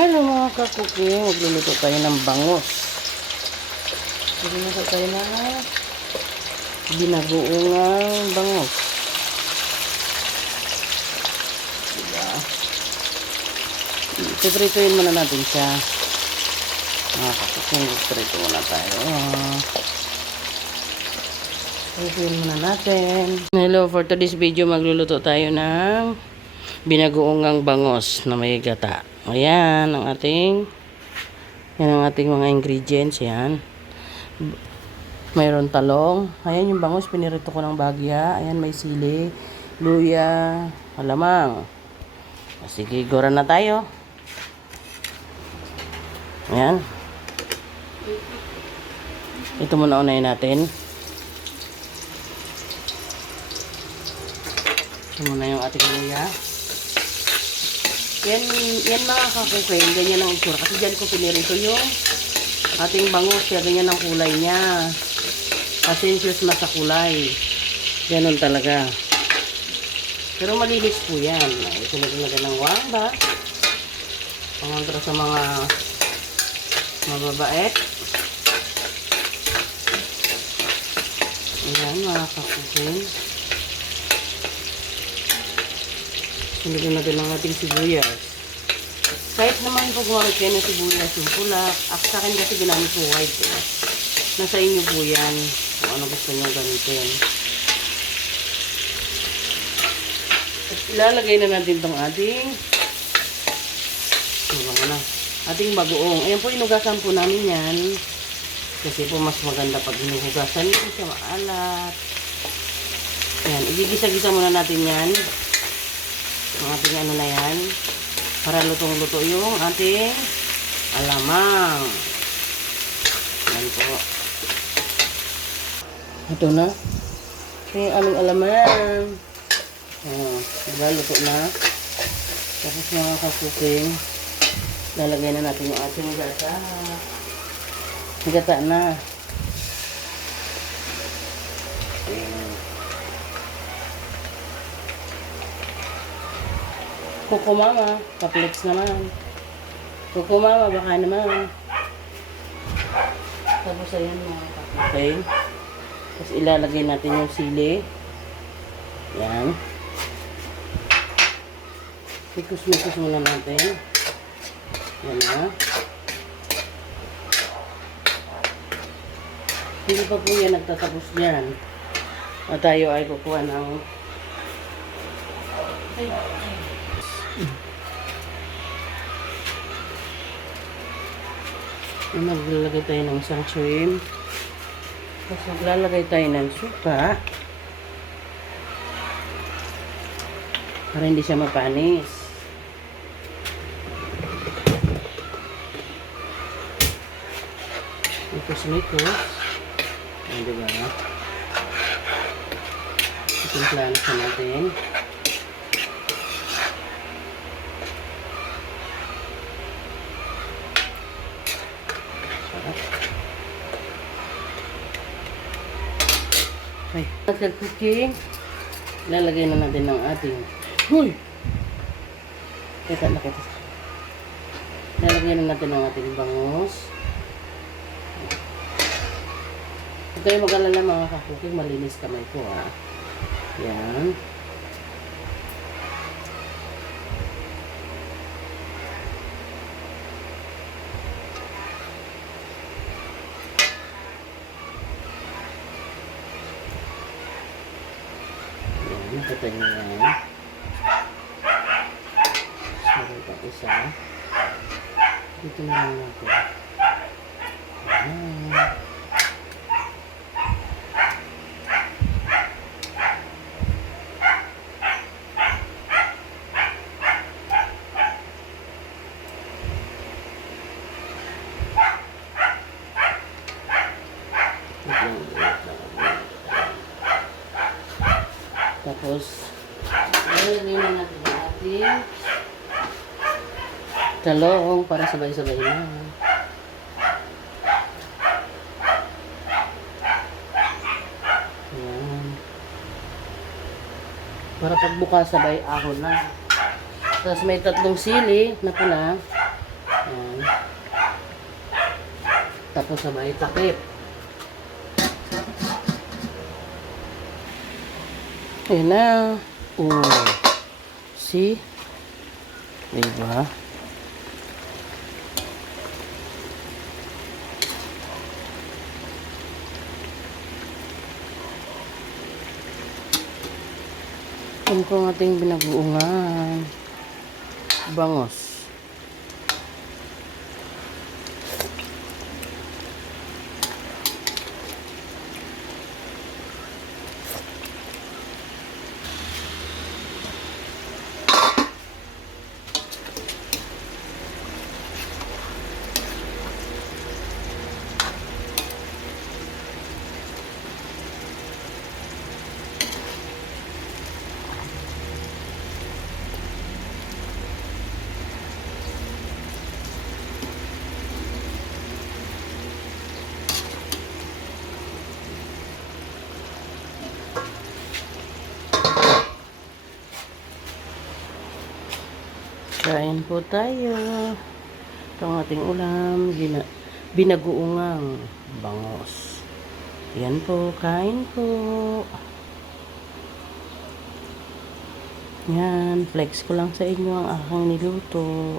Hello mga kakuking, magluluto tayo ng bangus. Magluluto tayo ng binagoongang bangus. Diba? Piprituin muna natin siya. Mga kakuking, piprito muna tayo. Piprituin muna natin. Hello, for today's video, magluluto tayo ng binagoongang bangus na may gata. Ayan ang ating mga ingredients. Yan, mayroon talong. Ayan yung bangus, pinirito ko ng bagya. Ayan, may sili, luya, alamang. Sige, gora na tayo. Ayan, ito muna unahin natin. Ito muna yung ating luya. Yan mga kakuking, ganyan ang itsura. Kasi dyan ko pinirito yung ating bangus. Kaya ganyan ang kulay niya. Pasensiyos na sa kulay. Ganon talaga. Pero malinis po yan. Ito naglaga ng wamba. Pangontra sa mga mababait. Ayan mga kakuking. Sunod natin ang ating sibuyas. Kahit naman po gumamit kayo ng sibuyas yung pula, sa akin kasi ginamit po white. Nasa inyo po yan kung ano gusto nyo gamitin. At ilalagay na natin itong ating bagoong. Ayan po, inugasan po namin yan. Kasi po mas maganda pag hinuhugasan. Hindi siya maalat. Ayan, igigisa-gisa muna natin yan. Ang ating ano na yan, para lutong-luto yung ating alamang. Yan po. Ito na. Ito yung aming alamang. Diba, luto na. Tapos mga kakuking, lalagay na natin yung ating gata. Gata na. Kuko mama, kaplex naman. Kuko mama, baka naman. Tapos ayan mga kakuking. Tapos ilalagay natin yung sili. Yan. Mikus-mikus muna natin. Yan na. Hindi pa po yan nagtatapos dyan. At tayo ay kukuha ng maglalagay tayo ng isang shrimp. Tapos maglalagay tayo ng suka para hindi siya mapanis. Mikos-mikos. Ayan, diba? Itimplahan sa natin. Okay. After cooking, lalagay na natin ng ating lalagay na natin ng ating bangus. Ito yung mag-alala mga kakuking, malinis kamay ko yan. Nakita nyo yan. Sorry pa isa. Dito na lang natin. Ayan. Tapos, lalagay na natin ang ating talong para sabay-sabay na. Ayan. Para pagbukas sabay ahon na. Tapos may tatlong sili na pula. Yan. Tapos sabay takip. Ayan na. Oh. See? Diba? Yan po ang ating binaguungan. Bangos. Kain po tayo. Ito ang ating ulam. Binaguungang bangos. Yan po. Kain po. Yan. Flex ko lang sa inyo ang aking niluto.